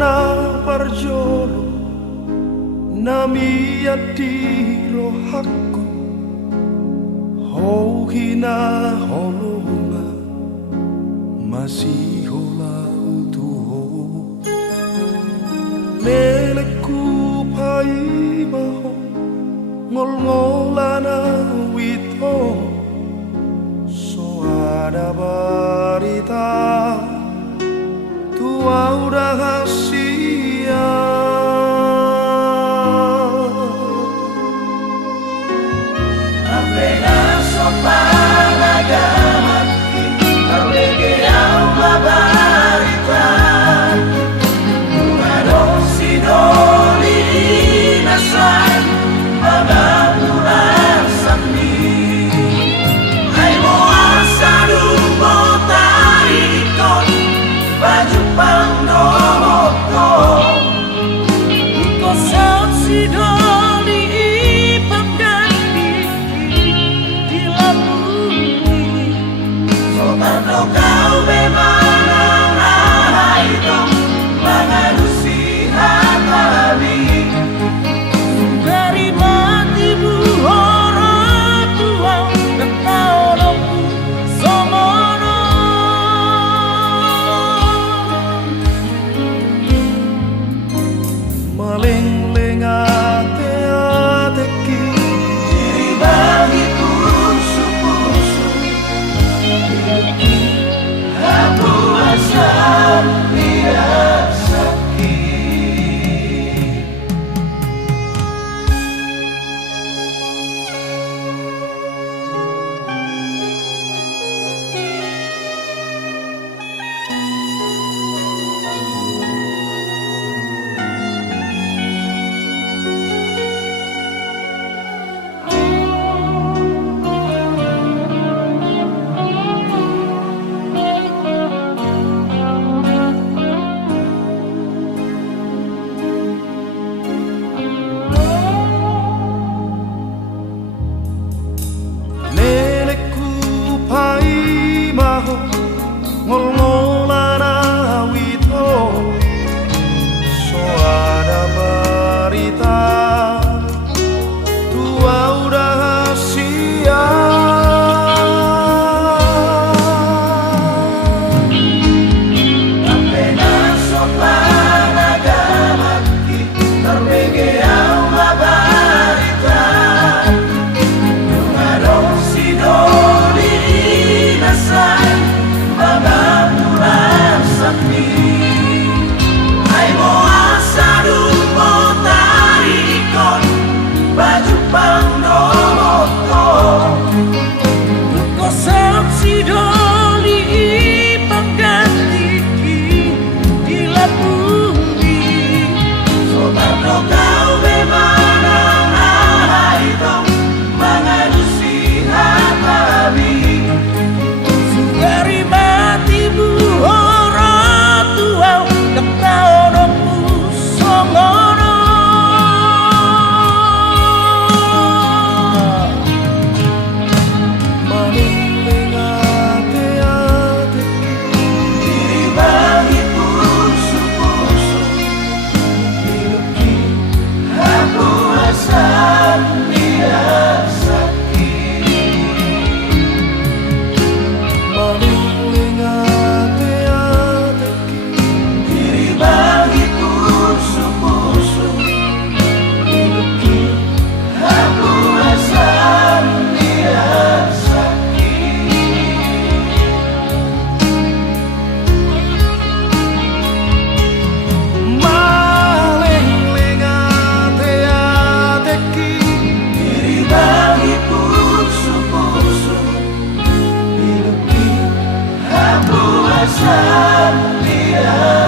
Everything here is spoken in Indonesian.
na parjolo nami adiro hakku hou hina holoma masih hola utuho leleku pai maho ngol ngolana wito so ada barita tua rahasia apenas sopan agama terlege alma barita Tuhan sidoli nasan pagamulan sami hai mo asadu botarikon baju pangnoto ko saut sidoli pengganti di labumi sotan kau bemanang itu mengadusi hati dari matimu orang tua dan tahu somono maling lengate ateki diri bagi pusu-pusu aku asal tidak sakit ngol-ngolana wito so ada berita tua rahasia apenas sopan agama terlege alma barita Tuhan sidoli nasan pagamulan sami hai mo asadu botarikon baju pangnoto ko saut sidoli pengganti di labumi sotan kau bemanang itu mengadusi hati dari matimu orang tua ketahuanmu songono maling lengate ateki diri bagi pusu-pusu hidupi aku asal tidak sakit maling lengate ateki diri bagi pusu-pusu hidupi aku asal tidak sakit maling lengate ateki diri bagi pusu-pusu hidupi aku asal tidak